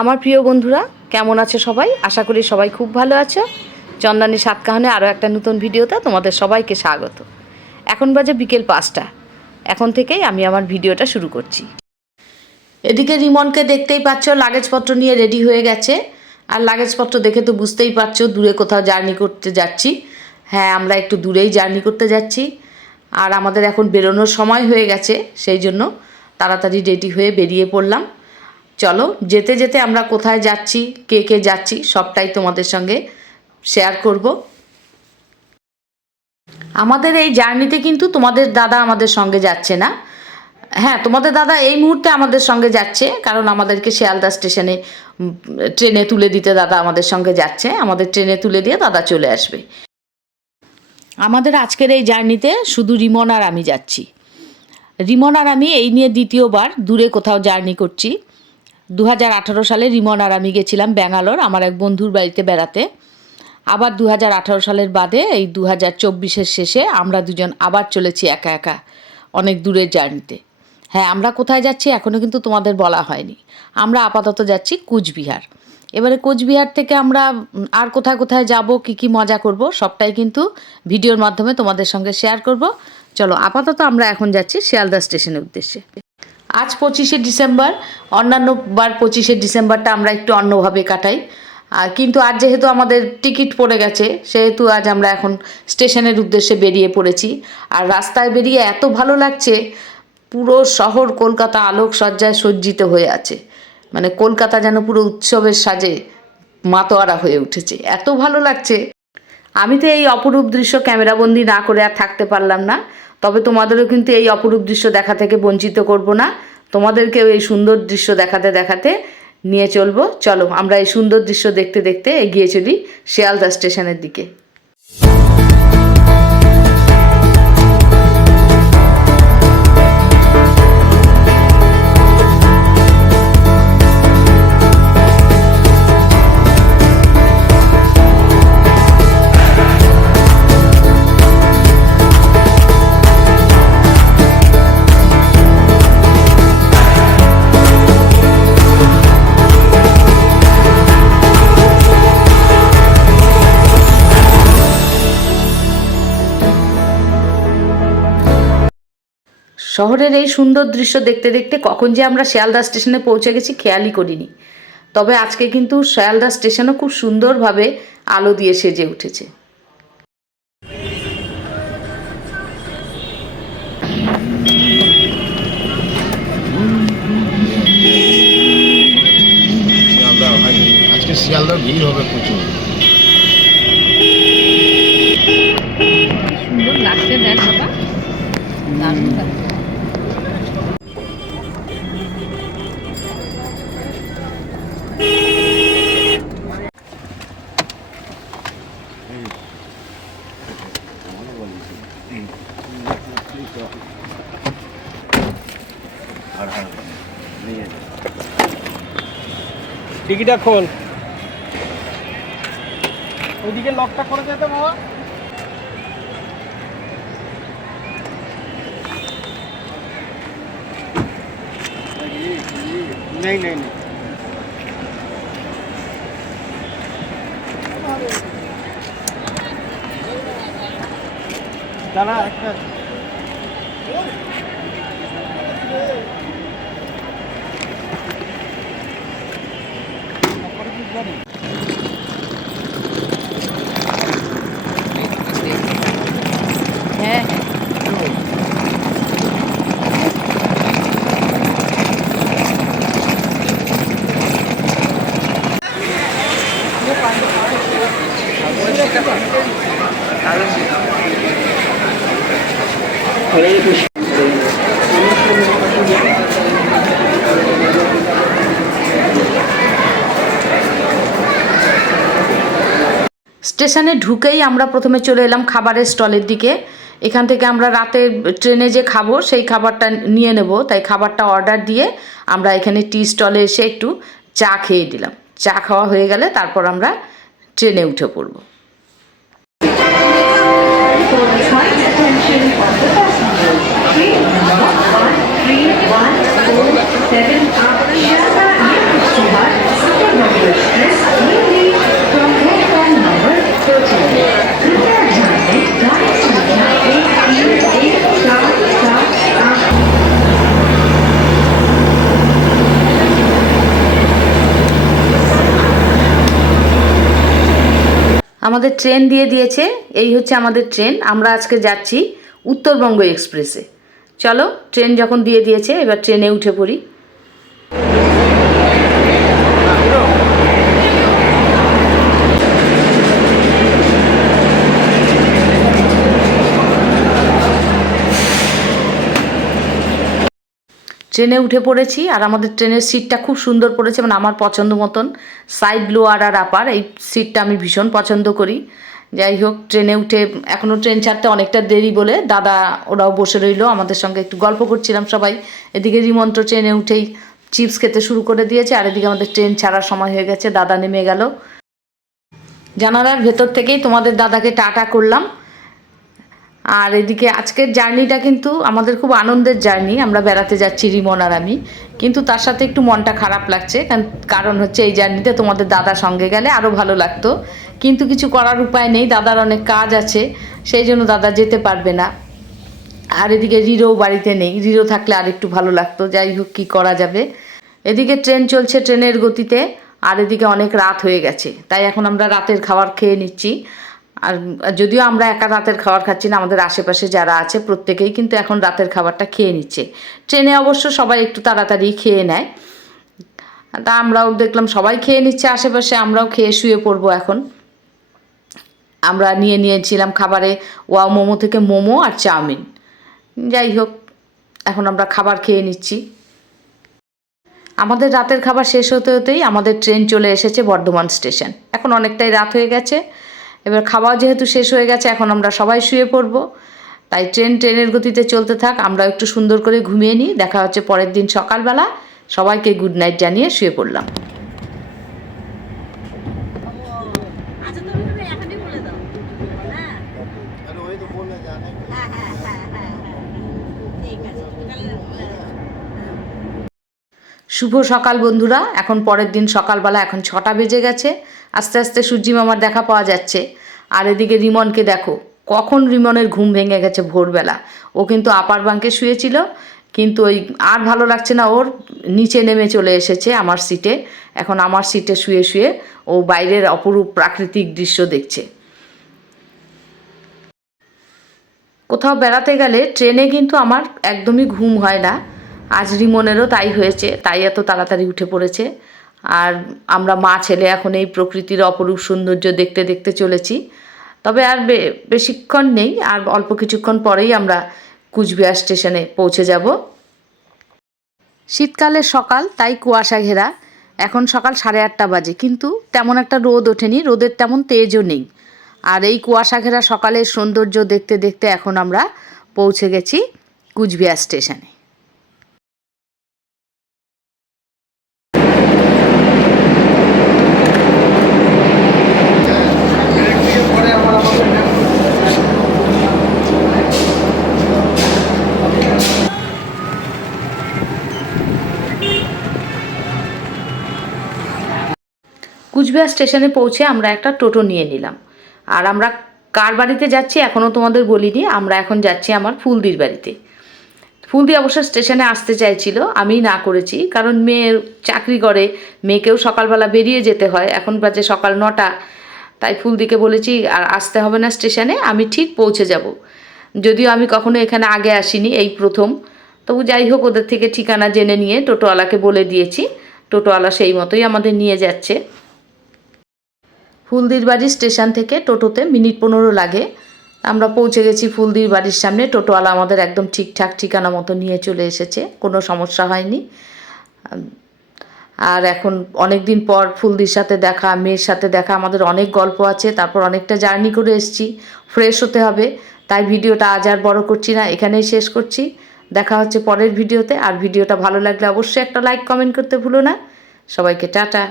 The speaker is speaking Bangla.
আমার প্রিয় বন্ধুরা কেমন আছে সবাই? আশা করি সবাই খুব ভালো আছো। চন্দানী সাত কাহানে আরও একটা নতুন ভিডিওতে তোমাদের সবাইকে স্বাগত। এখন বাজে বিকেল 5টা। এখন থেকেই আমি আমার ভিডিওটা শুরু করছি। এদিকে রিমনকে দেখতেই পাচ্ছ, লাগেজপত্র নিয়ে রেডি হয়ে গেছে। আর লাগেজপত্র দেখে তো বুঝতেই পারছো দূরে কোথাও জার্নি করতে যাচ্ছি। হ্যাঁ, আমরা একটু দূরেই জার্নি করতে যাচ্ছি। আর আমাদের এখন বেরোনোর সময় হয়ে গেছে, সেই জন্য তাড়াতাড়ি রেডি হয়ে বেরিয়ে পড়লাম। চলো, যেতে যেতে আমরা কোথায় যাচ্ছি, কে কে যাচ্ছি, সবটাই তোমাদের সঙ্গে শেয়ার করব। আমাদের এই জার্নিতে কিন্তু তোমাদের দাদা আমাদের সঙ্গে যাচ্ছে না। হ্যাঁ, তোমাদের দাদা এই মুহূর্তে আমাদের সঙ্গে যাচ্ছে, কারণ আমাদেরকে শিয়ালদা স্টেশনে ট্রেনে তুলে দিতে দাদা আমাদের সঙ্গে যাচ্ছে। আমাদের ট্রেনে তুলে দিয়ে দাদা চলে আসবে। আমাদের আজকের এই জার্নিতে শুধু রিমন আর আমি যাচ্ছি। রিমন আর আমি এই নিয়ে দ্বিতীয়বার দূরে কোথাও জার্নি করছি। 2018 সালে রিমন আর আমি গেছিলাম ব্যাঙ্গালোর আমার এক বন্ধুর বাড়িতে বেড়াতে। আবার 2018 সালের বাদে এই 2024-এর শেষে আমরা দুজন আবার চলেছি একা একা অনেক দূরের জার্নিতে। হ্যাঁ, আমরা কোথায় যাচ্ছি এখনও কিন্তু তোমাদের বলা হয়নি। আমরা আপাতত যাচ্ছি কুচবিহার। এবারে কোচবিহার থেকে আমরা আর কোথায় কোথায় যাব, কী কী মজা করব, সবটাই কিন্তু ভিডিওর মাধ্যমে তোমাদের সঙ্গে শেয়ার করব। চলো, আপাতত আমরা এখন যাচ্ছি শিয়ালদা স্টেশনের উদ্দেশ্যে। আজ 25শে ডিসেম্বর। অন্যান্য বার 25শে ডিসেম্বরটা আমরা একটু অন্যভাবে কাটাই, আর কিন্তু আজ যেহেতু আমাদের টিকিট পড়ে গেছে, সেহেতু আজ আমরা এখন স্টেশনের উদ্দেশ্যে বেরিয়ে পড়েছি। আর রাস্তায় বেরিয়ে এত ভালো লাগছে, পুরো শহর কলকাতা আলোকসজ্জায় সজ্জিত হয়ে আছে। মানে কলকাতা যেন পুরো উৎসবের সাজে মাতোয়ারা হয়ে উঠেছে, এত ভালো লাগছে। আমি তো এই অপরূপ দৃশ্য ক্যামেরাবন্দি না করে আর থাকতে পারলাম না। তবে তোমাদেরও কিন্তু এই অপরূপ দৃশ্য দেখা থেকে বঞ্চিত করব না। তোমাদেরকেও এই সুন্দর দৃশ্য দেখাতে দেখাতে নিয়ে চলবো। চলো, আমরা এই সুন্দর দৃশ্য দেখতে দেখতে এগিয়ে চলি শিয়ালদা স্টেশনের দিকে। শহরের এই সুন্দর দৃশ্য দেখতে দেখতে কখন যে আমরা শিয়ালদা স্টেশনে পৌঁছে গেছি খেয়ালই করিনি। তবে আজকে কিন্তু শিয়ালদা স্টেশনও খুব সুন্দরভাবে আলো দিয়ে সেজে উঠেছে। আজকে শিয়ালদার ভিড় হবে প্রচুর। সুন্দর লাগছে, দেখ বাবা, দারুণ লাগছে। টিকিটা খোল, ওইদিকে লকটা করে যেতে বাবা। নেই নেই নেই, দাঁড়া একটা হ্যাঁ, স্টেশনে ঢুকেই আমরা প্রথমে চলে এলাম খাবারের স্টলের দিকে। এখান থেকে আমরা রাতে ট্রেনে যে খাবো সেই খাবারটা নিয়ে নেব, তাই খাবারটা অর্ডার দিয়ে আমরা এখানে টি স্টলে এসে একটু চা খেয়ে দিলাম। চা খাওয়া হয়ে গেলে তারপর আমরা ট্রেনে উঠে পড়ব। আমাদের ট্রেন দিয়ে দিয়েছে, এই হচ্ছে আমাদের ট্রেন। আমরা আজকে যাচ্ছি উত্তরবঙ্গ এক্সপ্রেসে। চলো, ট্রেন যখন দিয়ে দিয়েছে এবার ট্রেনে উঠে পড়ি। ট্রেনে উঠে পড়েছি আর আমাদের ট্রেনের সিটটা খুব সুন্দর পড়েছে, মানে আমার পছন্দ মতন। সাইড লোয়ার আর আপার, এই সিটটা আমি ভীষণ পছন্দ করি। যাই হোক, ট্রেনে উঠে এখনও ট্রেন ছাড়তে অনেকটা দেরি বলে দাদা ওরাও বসে রইলো, আমাদের সঙ্গে একটু গল্প করছিলাম সবাই। এদিকে রিমন্ত্র ট্রেনে উঠেই চিপস খেতে শুরু করে দিয়েছে, আর এদিকে আমাদের ট্রেন ছাড়ার সময় হয়ে গেছে, দাদা নেমে গেল। জানালার ভেতর থেকেই তোমাদের দাদাকে টাটা করলাম। আর এদিকে আজকের জার্নিটা কিন্তু আমাদের খুব আনন্দের জার্নি। আমরা বেড়াতে যাচ্ছি রিমন আর আমি, কিন্তু তার সাথে একটু মনটা খারাপ লাগছে, কারণ হচ্ছে এই জার্নিতে তোমাদের দাদা সঙ্গে গেলে আরও ভালো লাগতো, কিন্তু কিছু করার উপায় নেই, দাদার অনেক কাজ আছে, সেই জন্য দাদা যেতে পারবে না। আর এদিকে রিরোও বাড়িতে নেই, রিরো থাকলে আর একটু ভালো লাগতো। যাই হোক, কী করা যাবে। এদিকে ট্রেন চলছে ট্রেনের গতিতে, আর এদিকে অনেক রাত হয়ে গেছে, তাই এখন আমরা রাতের খাবার খেয়ে নিচ্ছি। আর যদিও আমরা একা রাতের খাবার খাচ্ছি না, আমাদের আশেপাশে যারা আছে প্রত্যেকেই কিন্তু এখন রাতের খাবারটা খেয়ে নিচ্ছে। ট্রেনে অবশ্য সবাই একটু তাড়াতাড়ি খেয়ে নেয়, তা আমরাও দেখলাম সবাই খেয়ে নিচ্ছে আশেপাশে, আমরাও খেয়ে শুয়ে পড়বো এখন। আমরা নিয়েছিলাম খাবারে ওয়াও মোমো থেকে মোমো আর চাউমিন। যাই হোক, এখন আমরা খাবার খেয়ে নিচ্ছি। আমাদের রাতের খাবার শেষ হতে হতেই আমাদের ট্রেন চলে এসেছে বর্ধমান স্টেশন। এখন অনেকটাই রাত হয়ে গেছে, এবার খাওয়া যেহেতু শেষ হয়ে গেছে, এখন আমরা সবাই শুয়ে পড়ব। তাই ট্রেনের গতিতে চলতে থাক, আমরা একটু সুন্দর করে ঘুমিয়ে নিই। দেখা হচ্ছে পরের দিন সকালবেলা। সবাইকে গুড নাইট জানিয়ে শুয়ে পড়লাম। শুভ সকাল বন্ধুরা। এখন পরের দিন সকালবেলা, এখন 6টা বেজে গেছে। আস্তে আস্তে সূর্যি মামার দেখা পাওয়া যাচ্ছে। আর এদিকে রিমনকে দেখো, কখন রিমনের ঘুম ভেঙে গেছে ভোরবেলা। ও কিন্তু আপার বাঙ্কে শুয়েছিল, কিন্তু ওই আর ভালো লাগছে না ওর, নিচে নেমে চলে এসেছে আমার সিটে। এখন আমার সিটে শুয়ে শুয়ে ও বাইরের অপরূপ প্রাকৃতিক দৃশ্য দেখছে। কোথাও বেড়াতে গেলে ট্রেনে কিন্তু আমার একদমই ঘুম হয় না। আজ রিমনেরও তাই হয়েছে, তাই এত তাড়াতাড়ি উঠে পড়েছে। আর আমরা মা ছেলে এখন এই প্রকৃতির অপরূপ সৌন্দর্য দেখতে দেখতে চলেছি। তবে আর বেশিক্ষণ নেই, আর অল্প কিছুক্ষণ পরেই আমরা কুচবিহার স্টেশনে পৌঁছে যাব। শীতকালের সকাল, তাই কুয়াশা ঘেরা। এখন সকাল 8:30 বাজে, কিন্তু তেমন একটা রোদ ওঠেনি, রোদের তেমন তেজও নেই। আর এই কুয়াশা ঘেরা সকালের সৌন্দর্য দেখতে দেখতে এখন আমরা পৌঁছে গেছি কুচবিহার স্টেশনে। কুচবিহার স্টেশনে পৌঁছে আমরা একটা টোটো নিয়ে নিলাম। আর আমরা কার বাড়িতে যাচ্ছি এখনও তোমাদের বলিনি। আমরা এখন যাচ্ছি আমার ফুলদির বাড়িতে। ফুলদি অবশ্য স্টেশনে আসতে চাইছিল, আমি না করেছি, কারণ মেয়ে চাকরি করে, মেয়েকেও সকালবেলা বেরিয়ে যেতে হয়। এখন বাজে সকাল 9টা, তাই ফুলদিকে বলেছি আর আসতে হবে না স্টেশনে, আমি ঠিক পৌঁছে যাব। যদিও আমি কখনো এখানে আগে আসিনি, এই প্রথম। তবু যাই হোক, ওদের থেকে ঠিকানা জেনে নিয়ে টোটোওয়ালাকে বলে দিয়েছি। টোটোওয়ালা সেই মতোই আমাদের নিয়ে যাচ্ছে। ফুলদির বাড়ি স্টেশন থেকে টোটোতে মিনিট 15 লাগে। আমরা পৌঁছে গেছি ফুলদির বাড়ির সামনে। টোটোওয়ালা আমাদের একদম ঠিকঠাক ঠিকানা মতো নিয়ে চলে এসেছে, কোনো সমস্যা হয়নি। আর এখন অনেক দিন পর ফুলদির সাথে দেখা, মেয়ের সাথে দেখা, আমাদের অনেক গল্প আছে। তারপর অনেকটা জার্নি করে এসেছি, ফ্রেশ হতে হবে। তাই ভিডিওটা আজ আর বড় করছি না, এখানেই শেষ করছি। দেখা হচ্ছে পরের ভিডিওতে। আর ভিডিওটা ভালো লাগলে অবশ্যই একটা লাইক কমেন্ট করতে ভুলো না। সবাইকে টাটা।